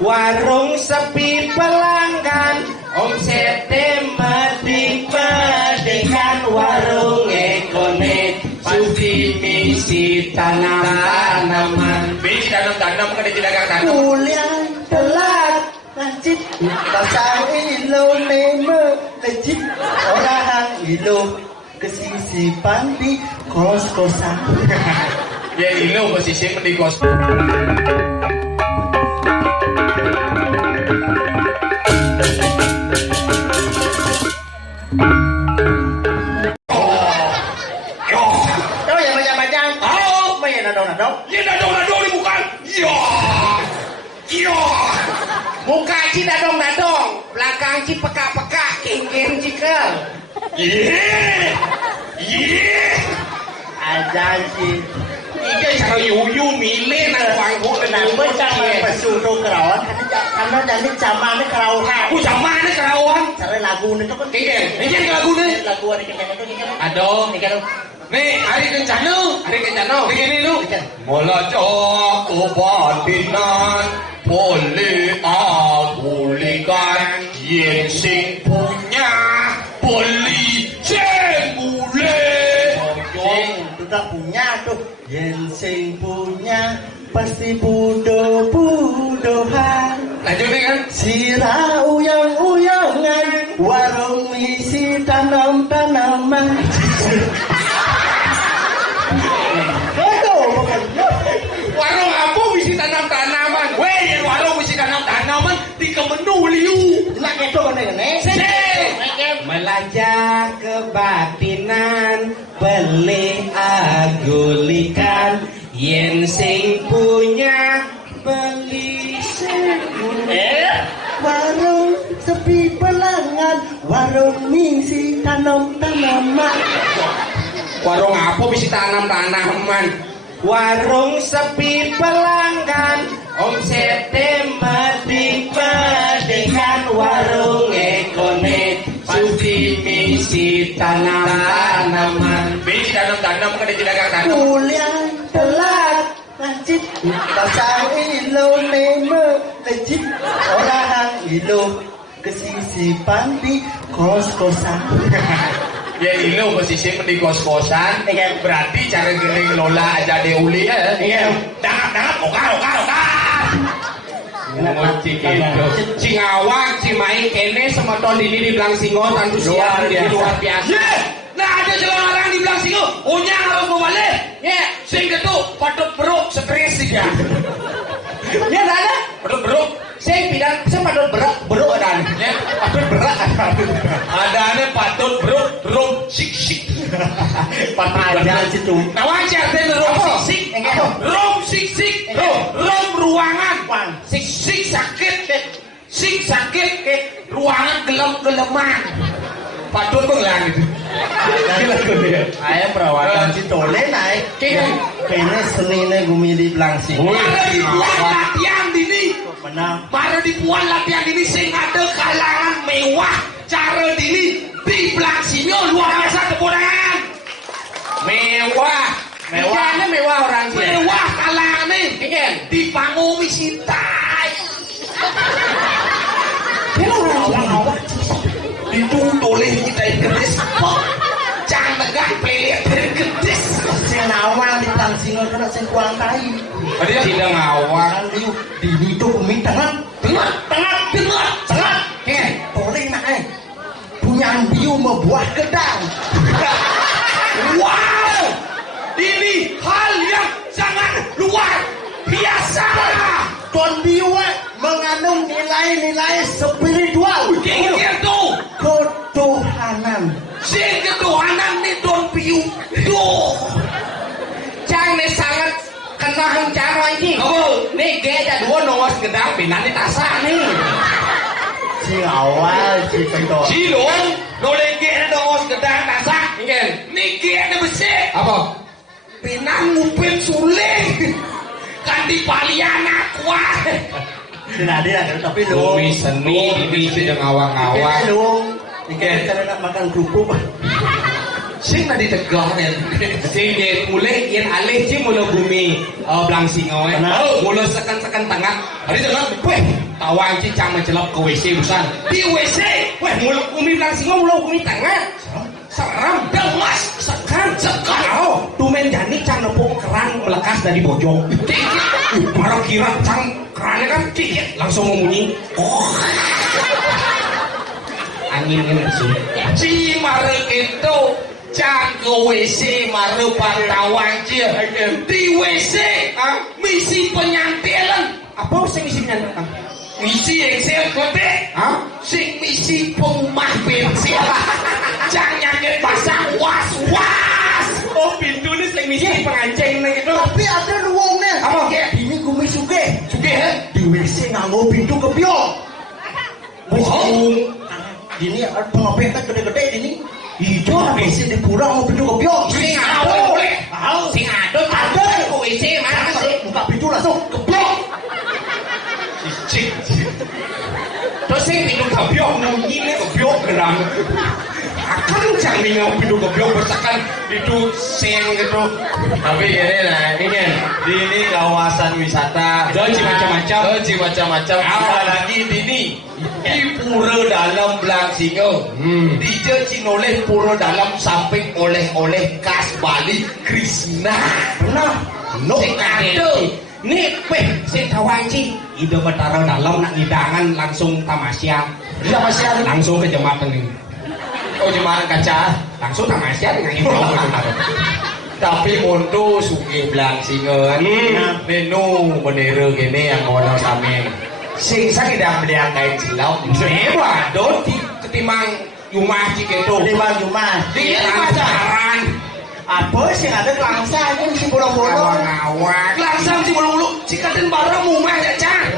Warung sepi pelanggan, omsete medik-medikan, warung ekone pasti misi tanam-tanaman. Misi tanam-tanam kan tidak akan tanam. Kuliah telat lanjut pasang ilone melejit orang ilo kesisipan di kos-kosan. Ya ilo posisi di kos. Muka ci dadong-dadong, belakang ci peka-peka, kengkeng cikel. Aja sih. Ika cara yuyu milih nang pangku Nah, becang pesuruh kerawan karena jadi zamane kerauhan. Aku zamane kerawan. Cara lagu itu kan Kengkeng, ini lagu nih. lagu ada kengkeng. Aduh, nih hari kencana begini lu. Melajak kebatinan boleh agulikan yang sing punya beli cemule. Sudah punya tuh yang sing punya pasti budo-budohan. Lanjut nih kan. Sira uyang-uyangan warung isi tanam-tanaman. Warung apa misi tanam-tanaman? Weh, warung misi tanam-tanaman di Kemenul liu. Nak itu bener-bener. Melajak kebatinan, beli agulikan, yen sing punya beli semule. Warung sepi pelanggan, warung misi tanam-tanaman. Warung apa misi tanam-tanaman? Warung sepi pelanggan, omsete medik-medikan, warung ekone pasti misi tanam-tanaman. Misi tanam-tanam kan tidak akan tanam. Kuliah telat lanjut pasang ilone melejit orang ilo kesisipan di kos-kosan. Ya ini posisi di kos-kosan. Berarti cara gini ngelola aja deuli ya. Dangap, oka. Ngoci gitu. Cingawang, Cimahi, kene semeton ini di Belang Singo, tantu siar luar biasa. Nah ada seorang di Belang Singo, unyang harus balik. Sing itu patut beruk stres sih ya. Ya ada, Patut beruk. saya bilang, saya patut beruk ada. Patut berak. Ada ane patut beruk sik. Patut Ada situ. Nah wajar deh rom sik. Rom sik. Rom ruangan. Sik sakit. Ruangan gelem-geleman. Patut penglang gitu. Ayah perawatan si Tole naik. Kayaknya senine gumi di Belangsi. Mara dibuat latihan dini. Menang. Mara dibuat latihan dini sing ada kalangan mewah. Cara dini di Belangsinya luar biasa kekurangan. Mewah. Mewahnya mewah orang sih. Mewah kalangan nih. Di panggung misitai. Ditutulih kita gedis. Jangan tegak pelik gedis. Sing nawang di Belangsi karena sing kuang tai. Dia tidak ngawang. Di itu bumi tengah. Tole naik. Punya biu membuah gedang. Wow, ini hal yang sangat luar biasa. Don biu mengandung nilai-nilai spiritual. Gitu. Ketuhanan. Sing ketuhanan nih Don Piu. Duh. Jangan sangat kenal cara ini. Nih gaya dua nongos gedang pinan di tasah nih. Si awal si pendok. Cilung, nolenge nongos gedang tasah. Niki ada besi. Apa? Pinang ngupin suling. Kan di paliana kuat. Sinadi ada tapi lu. Bumi seni ini sudah ngawang-ngawang. Lu. Cara nak makan kerupuk. Sing na ditegah nih. Sing mulai yang alih sih mula bumi Belang Singo. Mula sekan tengah. Hari tengah, weh, tawang ci cang mencelap ke WC busan. Di WC, weh mulut kumi bilang singo mulut kumi tengah. Seram, demas, sekan, oh, tumen jani cang nepung keran melekas dari bojong. Baru kira cang kerannya kan dikit langsung membunyi. Angin ini sih. Ci marek itu cang ke WC marek pantawang ci. Di WC, misi penyantilan. Apa sih misi penyantilan? Misi yang saya kote, sing misi pengumah bensin. Jangan pasang was-was. Oh pintu ini sing misi pengancing nih gitu. Tapi ada luang nih. Apa? Ini kumis suge. Suge he? Di WC nganggo pintu kebiok. Bohong. Ini pengopetan gede-gede ini. Hijau WC di kurang mau pintu kebiok. Sing ada boleh. Sing ada ke WC mana sih? Buka pintu langsung kebiok. Cik. Terus sing pintu kebiok mungkin kebiok gerang. Akan jangan ngau pintu kebiok bertekan itu sing gitu. Tapi ini lah, ini kawasan wisata. Doji macam-macam. Apalagi di pura dalam Blangsingo. Dijeci oleh pura dalam samping oleh-oleh khas Bali Krishna. Benar. No ada. Nih, weh, sing kawanci. Ide betara dalam nak hidangan langsung tamasya. Langsung ke jembatan ini. Oh jembatan kaca. Langsung tamasya dengan ibu. Tapi untuk suki Blangsingo nenu menero gini yang ngono sami. Sing sakidang beliang kain silau. Hebat, dot ketimbang rumah ciketo. Ketimbang rumah. Di pacaran. Apa sih ada langsa ini si bolong-bolong. Awak. Langsung si bolong-bolong. Cikatin bareng rumah ya cang.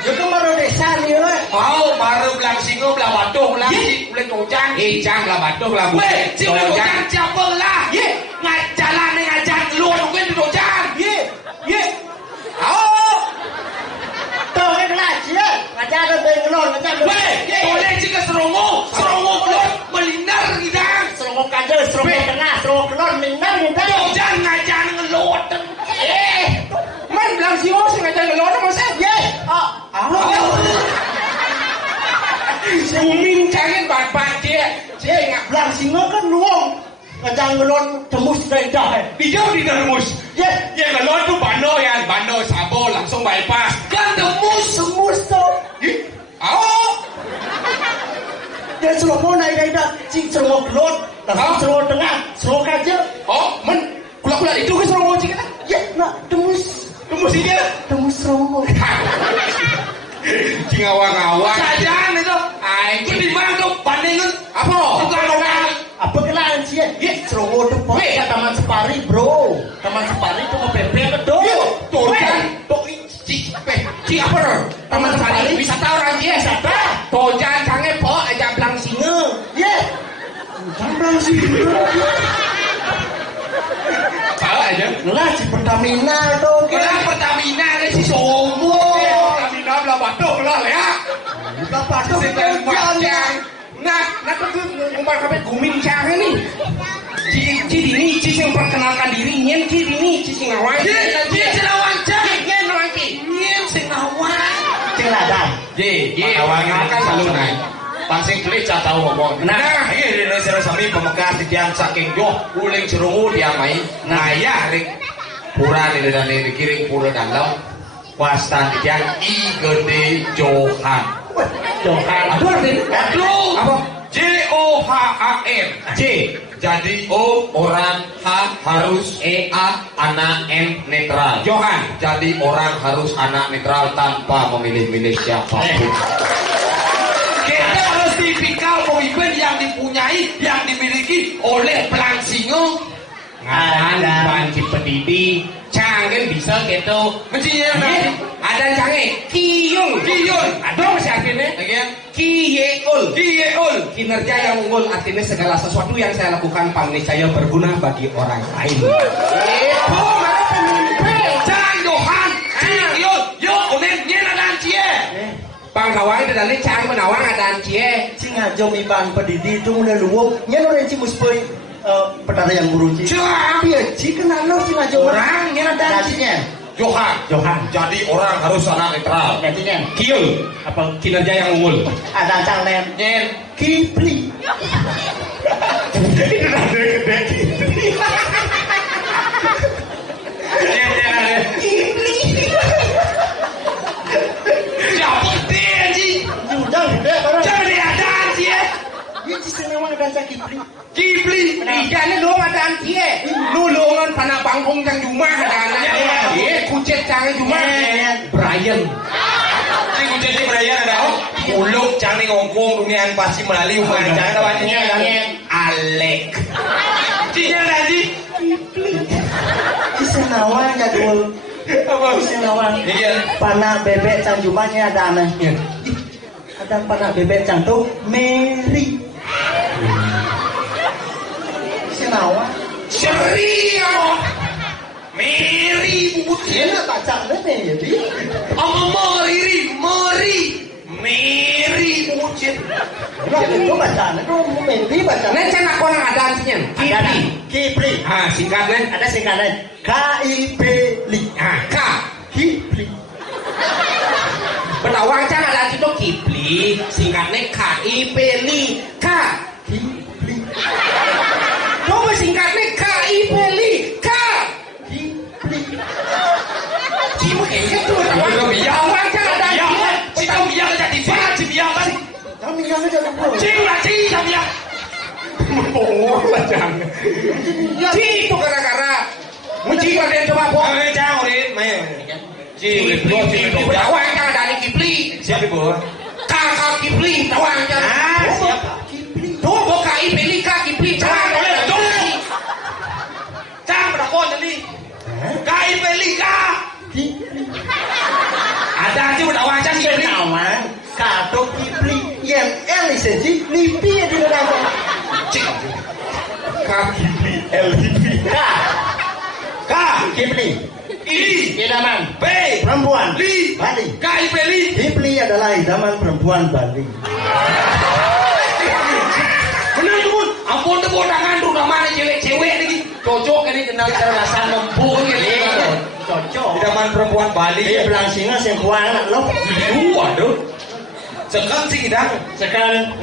Ya kan baru desa nih lah. Oh baru Blangsingo belah batuh belah si boleh tojang. Cang lah batuh lah. Weh, si boleh tojang siapa lah? Ye, ngajalan ngajar keluar mungkin di tojang. Ye. Oh. Tahu kan kelas ya? Ngajar ada bengelon, ngajar. Weh, boleh jika serongo keluar melinar hidang. Serongo kader, serongo tengah, serongo kelon, minang. Tojang ngajar ngelot. Man bilang si Os ngajar ngelon masa? Ye. Bumi cangin bat-bat dia. Ye, Blangsingo kan luang. Ngajar ngelon tembus rendah. Dijauh di termus. Ye. Ya ngelon tuh Bando ya. Bando Sabo langsung bypass. Kan tembus. Tembus tuh. Oh. Dia serongo naik dah. Cing serongo kelon. Langsung serongo tengah, serongo kader. Oh, men. Kula-kula itu ke serongo cik kita. Ye, nak tembus. Tembus dia. Tembus serongo. Cing awang-awang. Jajan itu. Itu di mana tuh bandingin? Apa? Bukan orang. Apa kelaan sih ya? Ye, serongo depan. Weh. Ya Taman Safari bro. Taman Safari tuh nge-PP ke do. Tuh kan. Cik apa dong? Taman Safari. Wisata orang dia. Wisata. Tojan cange po aja Blangsingo. Ye. Taman sih. Salah aja. Lah si Pertamina tuh. Kira Pertamina ini si sombong. Pertamina belah batuk belah ya. Buka patung Cang. Nah tuh ngumbar kabeh guming cang ini. Ciri ini cici yang perkenalkan diri nyen ciri ini cici ngawang. Dia celawang cang. Nyen ngawang ki. Nyen sing ngawang. Celadan. Ngawang kan selalu naik. Pangsing beli cak tahu ngomong. Nah, ini dari cara sami pemekas di tiang saking joh uling jerungu diamai. Nah ya, ring pura di dari kiring pura dalam. Wastan di tiang I gede Johan. Johan. Aduh artinya. Aduh. Apa? JOHAN. J. Jadi O orang, H harus A anak, N netral. Johan. Jadi orang harus anak netral tanpa memilih-milih siapapun. Kita harus tipikal pemimpin yang dipunyai, yang dimiliki oleh Blangsingo. Ngadan panci pendidi cangen bisa gitu. Mestinya ada cange kiyung. Aduh masih artinya kiyeul. Kinerja yang unggul artinya segala sesuatu yang saya lakukan pangniscaya berguna bagi orang lain. Itu mana pemimpin? Cang Johan, Kiyeul, yo unen nyena dan cie. Pangkawang itu dari cang menawang ada cie. Cing aja miban pedidi itu mulai luwung. Nyen orang cimus poi perdana yang guru cing. Cang. Iya cing kenal lo cing aja Orang nyena dan Nasinya. Johan. Johan. Jadi orang harus sangat netral. Gantinya. Kieu apa kinerja yang unggul? Ada Canglen. Nyen. Kipli. Itu ada gede Kipli. Dapat dia sih. Udah gede barang. Jangan diadaan sih ya. Ini istimewa ada Kipli. Kipli. Ijane lu adaan kieu. Lulungan pana bangkong yang jumah adaan. Kucet cange jumah. Brian. Ini kucing si Brian ada. Uluk canggih ngongkong duniaan pasti melalui hubungan canggih tawanya kan. Alek. Cinya tadi. Istimewa jadul. Apa? Istimewa. Iya. Panak bebek canjumannya ada anehnya. Ada panak bebek cantuk Mary. Istimewa. Serius. Meri Dia nak baca deh ya di. Ama Meri bucin. Lah itu bacaan itu Mary bacaan. Nen cenah orang adaan nya. Ada Kipli. Ah, singkatnya. Ada singkatan KIPLI. Ah, K. Kipli. Betawang can ada itu Kipli, singkatnya KIPLI. K. Kipli. Coba singkatnya KIPLI. K. Kipli. Cimu kayaknya tuh. Betawang can ada itu. Kita biar jadi baca biar kan. Kami yang ada dulu. Cing biar. Oh, bacaan. Itu gara-gara Muji kan dia coba buat. Jangan ulit, main. Cing, Betawang can ada di Kipli. siapa bu? Kakak Kipli, tawang can. Siapa? Kipli. Tuh, bukan KIPLI, Kipli. Tawang Jangan pada kau jadi. Kai pelika. Kipli. ada aja udah wajan Kipli. Kenawan. Kado Kipli. Yang lisensi LIPI ya di dalam. Kipli. LIPI. K. Kipli. I. Idaman. B. Perempuan. Li. Bali. Kai peli. Kipli adalah idaman perempuan Bali. Bener tuh, ampun tuh bodangan tuh namanya cewek-cewek nih. Cocok ini kenal rasa nempung gitu. Cocok. Idaman perempuan Bali. Dia belang singa yang kuat anak lo. Waduh. Sekang sih kita. Sekarang